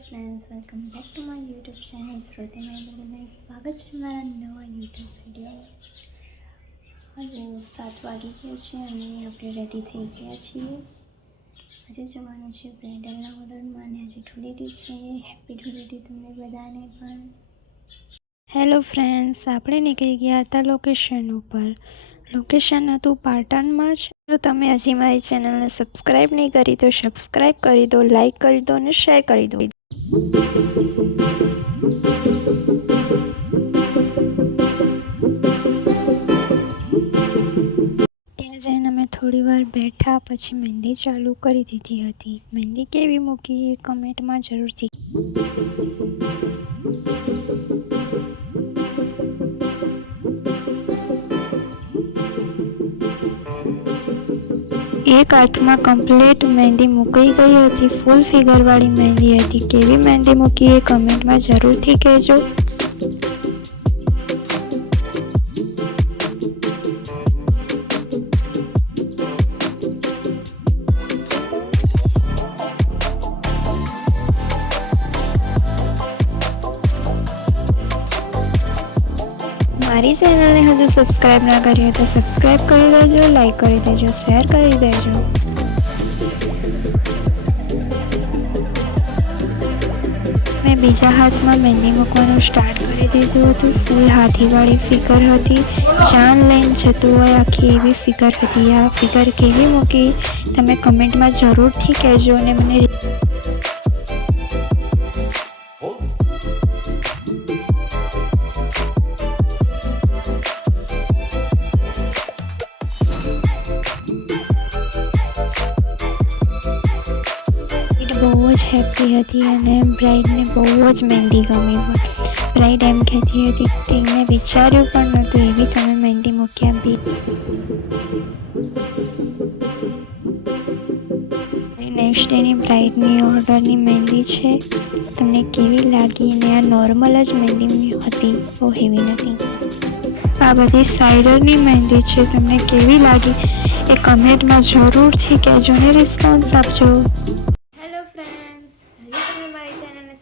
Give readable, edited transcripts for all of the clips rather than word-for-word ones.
Friends, welcome back to my YouTube channel Shruti में स्वागत है मारा नवा यूट्यूब वीडियो। हजू 7 वागी गया है अने आपणे रेडी थई गया छीए। आज जवानुं छे ब्राइडलना ऑर्डरमां अने आज धूळेटी छे। हेपी धूळेटी तमने बधाने पण। हेलो फ्रेंड्स, आपणे निकળી ગયા હતા लोकेशन पर। लोकेशन हतुं पाटणमां ज। जो तमे हजी मारी चेनलने सब्सक्राइब नहीं करी तो सब्सक्राइब करी दो, लाइक करी दो और शेर करी दो। त्यां जईने अमे थोड़ीवार बैठा पछी मेहंदी चालू करी दीधी हती। मेहंदी केवी मूकी ए कमेंटमां जरूरथी एक हाथ में कम्प्लीट मेहंदी मुकाई गई थी। फूल फिगर वाली मेहंदी थी। केवी मेहंदी मूकी ए कमेंट में जरूर थी कहजो। मारी चैनल ने हजू सब्सक्राइब ना करी हो तो सब्सक्राइब कर देजो, लाइक कर देजो, शेर कर देजो। मैं बीजा हाथ में मेहंदी मूकवानुं स्टार्ट कर दीधुं हतुं। फूल हाथी वाली फिगर हती। जान लईने जतुं होय आखी एवी फिगर हती। आ फिगर केवी मूकी तमे कमेंट में जरूर थी कहेजो अने मने बहुत हेप्पी थी अने ब्राइड ने बहुत मेहंदी गमी। ब्राइड एम कहती थी तेने विचार्युं पण नहोतुं एवी तमे मेहंदी मूकी आपी। नेक्स्ट डेनी ब्राइडनी ऑर्डरनी मेहंदी छे। तमने केवी लागी ने आ नॉर्मल ज मेहंदी हती, बहू हेवी नथी। आ बधी साइडरनी मेहंदी छे। तमने केवी लागी ए कमेंट में जरूर थी कहेजो ने रिस्पोन्स आपजो।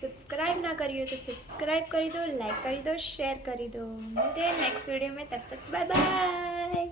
सब्सक्राइब ना करी हो तो सब्सक्राइब करी दो, लाइक करी दो, शेयर करी दो। मिलते हैं नेक्स्ट वीडियो में, तब तक बाय बाय।